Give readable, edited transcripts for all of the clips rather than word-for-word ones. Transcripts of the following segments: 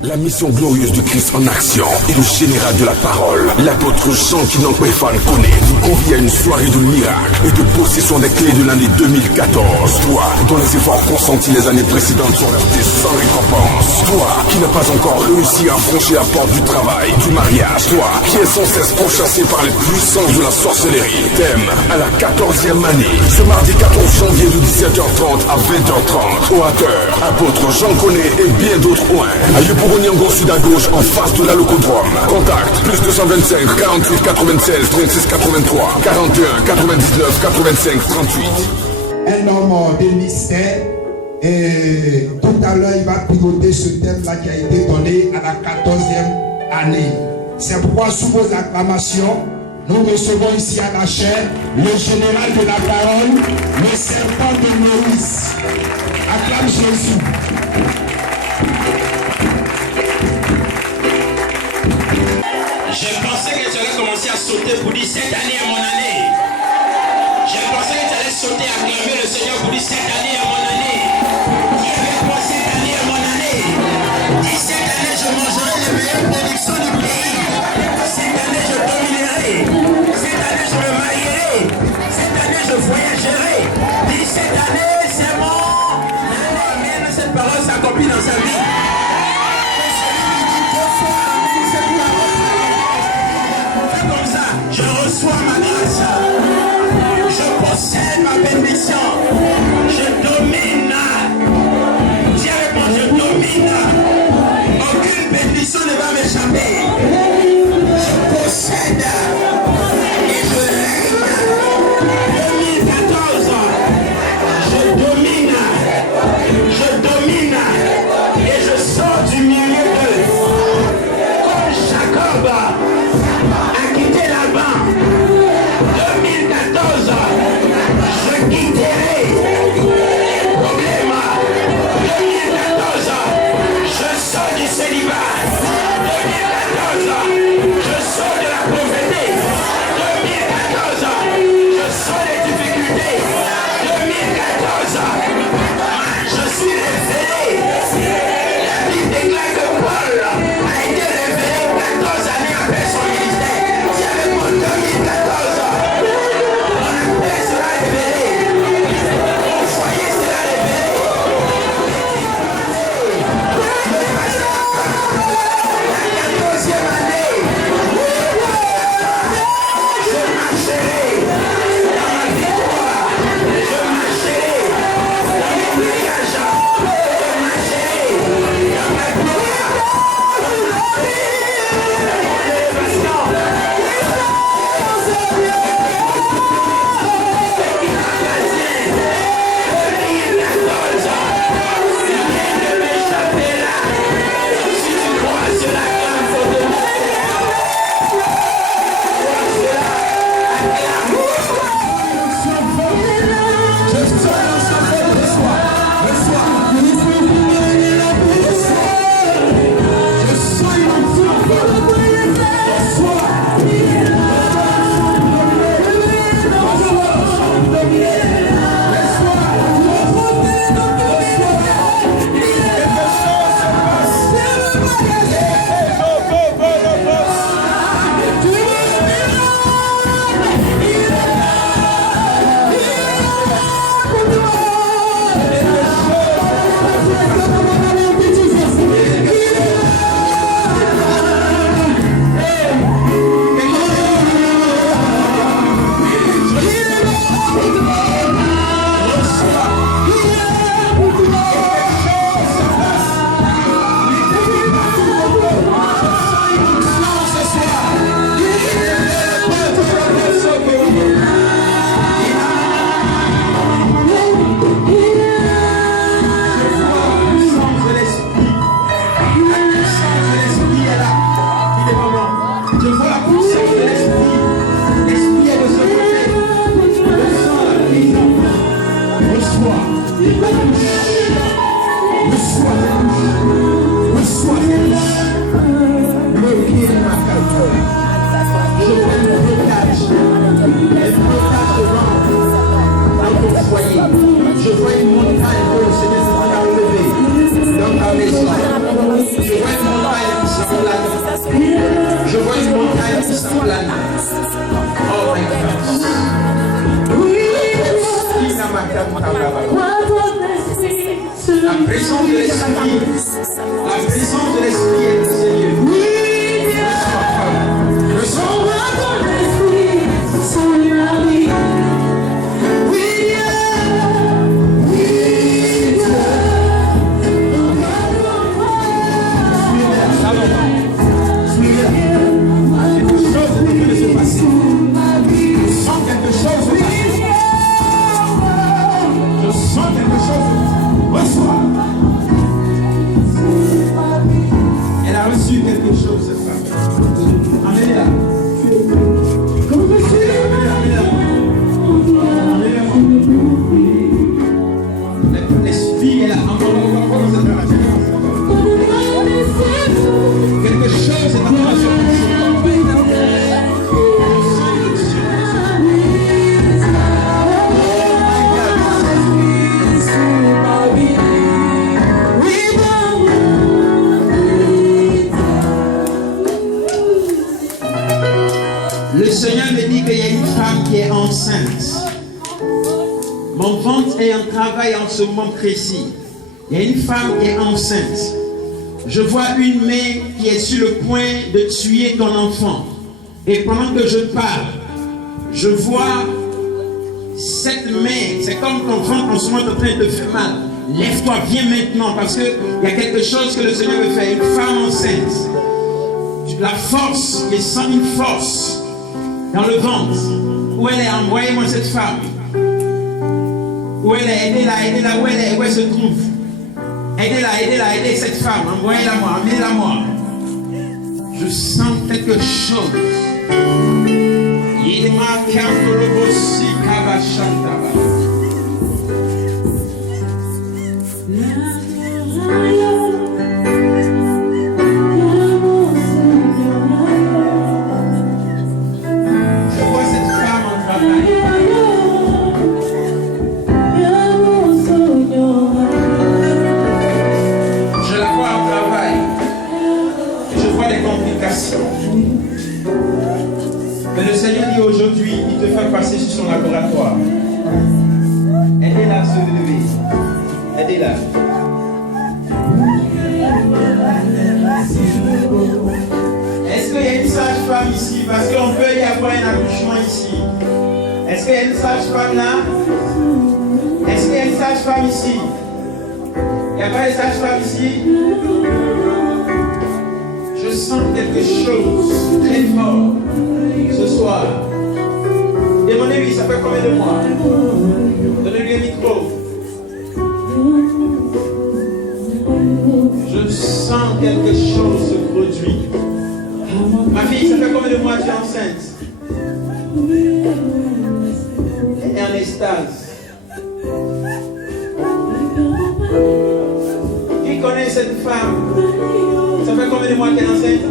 La mission glorieuse du Christ en action et le général de la parole, l'apôtre Jean qui Kweifan connaît, vous convie à une soirée de miracles et de possession des clés de l'année 2014. Toi, dont les efforts consentis les années précédentes sont restés sans récompense. Toi, qui n'as pas encore réussi à franchir la porte du travail, du mariage. Toi, qui est sans cesse pourchassé par les puissances de la sorcellerie. Thème à la 14e année. Ce mardi 14 janvier de 17h30 à 20h30. Orateur, apôtre Jean Connaît et bien d'autres moins. Nyango sud à gauche en face de la Locodrome. Contact plus 225 48 96 36 83 41 99 85 38. Un homme de mystère et tout à l'heure il va piloter ce thème-là qui a été donné à la 14e année. C'est pourquoi sous vos acclamations, nous recevons ici à la chaire le général de la parole, le serpent de Moïse. Acclame Jésus. Je pensais que tu allais commencer à sauter pour dire cette année est mon année. Je pensais que tu allais sauter, acclamer le Seigneur pour dire cette année est mon année. Dis avec moi, cette année est mon année. Dis cette année je mangerai les meilleures productions du pays. Cette année je dominerai. Cette année je me marierai. Cette année je voyagerai. Dis cette année c'est mon année. Amen. Cette parole s'accomplit dans sa vie. Je reçois ma grâce, je possède ma bénédiction, je domine, dis avec moi, je domine, aucune bénédiction ne va m'échapper, je possède et je règne. 2014, je domine et je sors du milieu de Jacob. 2014, je quitterai problème. 2014, je sors du célibat. 2014, je sors de la pauvreté. 2014, je sors des difficultés. 2014, je suis révélé. La Bible déclare que Paul a été révélé 14 années après son ministère. C'est avec moi 2014. Oh my God. La présence de l'Esprit. La présence de l'Esprit est au Seigneur. Elle a reçu quelque chose, cette femme. Amenez-la. L'esprit est là. Quelque chose est en train de se passer. Le Seigneur me dit qu'il y a une femme qui est enceinte. Mon ventre est en travail en ce moment précis. Il y a une femme qui est enceinte. Je vois une main qui est sur le point de tuer ton enfant. Et pendant que je parle, je vois cette main. C'est comme ton ventre en ce moment est en train de te faire mal. Lève-toi, viens maintenant, parce qu'il y a quelque chose que le Seigneur veut faire. Une femme enceinte. La force, je sens une force dans le ventre. Où elle est? Envoyez-moi cette femme. Où elle est? Aidez-la, où elle est? Où elle se trouve? Aidez-la, aidez cette femme. Envoyez-la moi, amenez-la moi. Je sens quelque chose. Je vois cette femme en travail. Je la vois en travail. Et je vois des complications. Mais le Seigneur dit aujourd'hui, il te fait passer sur son laboratoire. Aidez-la à se lever. Aidez-la. Est-ce qu'il y a une sage-femme ici? Parce qu'on peut y avoir un accouchement ici. Est-ce qu'il y a une sage-femme là? Est-ce qu'il y a une sage-femme ici? Il n'y a pas de sage-femme ici? Je sens quelque chose très fort ce soir. Demandez-lui, ça fait combien de mois? Donnez-lui un micro. Je sens quelque chose se produire. Ma fille, ça fait combien de mois que tu es enceinte? Elle est en extase. Qui connaît cette femme? Ça fait combien de mois qu'elle est enceinte?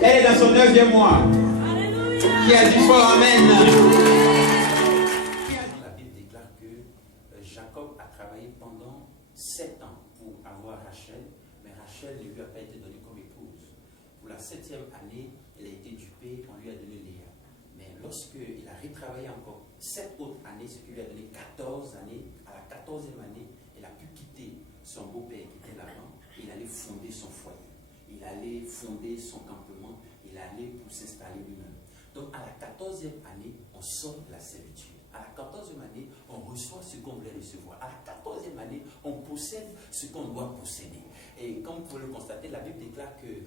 Elle est dans son 9e mois. Qui a dit fort amen? La Bible déclare que Jacob a travaillé pendant 7 ans pour avoir Rachel, mais Rachel ne lui a pas été donnée comme épouse. Pour la 7e année, elle a été dupée, on lui a donné Léa. Mais lorsqu'il a retravaillé encore 7 autres années, ce qui lui a donné 14 années, à la 14e année, elle a pu quitter son beau-père qui était là-bas, il allait fonder son foyer, il allait fonder son campement, il allait pour s'installer lui-même. Donc à la 14e année, on sort de la servitude. À la 14e année, on reçoit ce qu'on voulait recevoir. À la 14e année, on possède ce qu'on doit posséder. Et comme vous pouvez le constater, la Bible déclare que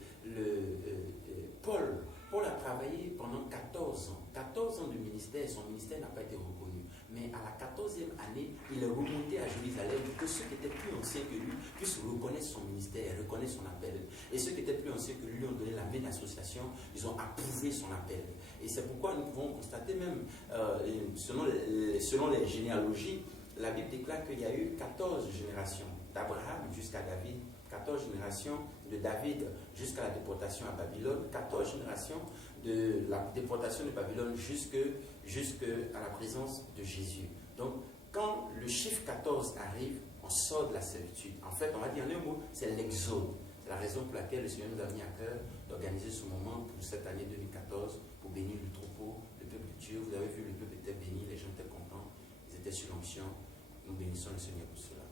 Paul a travaillé pendant 14 ans. 14 ans de ministère, son ministère n'a pas été reconnu. Mais à la 14e année, il est remonté à Jérusalem pour que ceux qui étaient plus anciens que lui puissent reconnaître son ministère, reconnaître son appel. Et ceux qui étaient plus anciens que lui ont donné la main d'association, ils ont approuvé son appel. Et c'est pourquoi nous pouvons constater même, selon les généalogies, la Bible déclare qu'il y a eu 14 générations d'Abraham jusqu'à David, 14 générations de David jusqu'à la déportation à Babylone, 14 générations de la déportation de Babylone jusqu'à la présence de Jésus. Donc, quand le chiffre 14 arrive, on sort de la servitude. En fait, on va dire en un mot, c'est l'exode. la raison pour laquelle le Seigneur nous a mis à cœur d'organiser ce moment pour cette année 2014, pour bénir le troupeau, le peuple de Dieu. Vous avez vu, le peuple était béni, les gens étaient contents, ils étaient sur l'onction. Nous bénissons le Seigneur pour cela.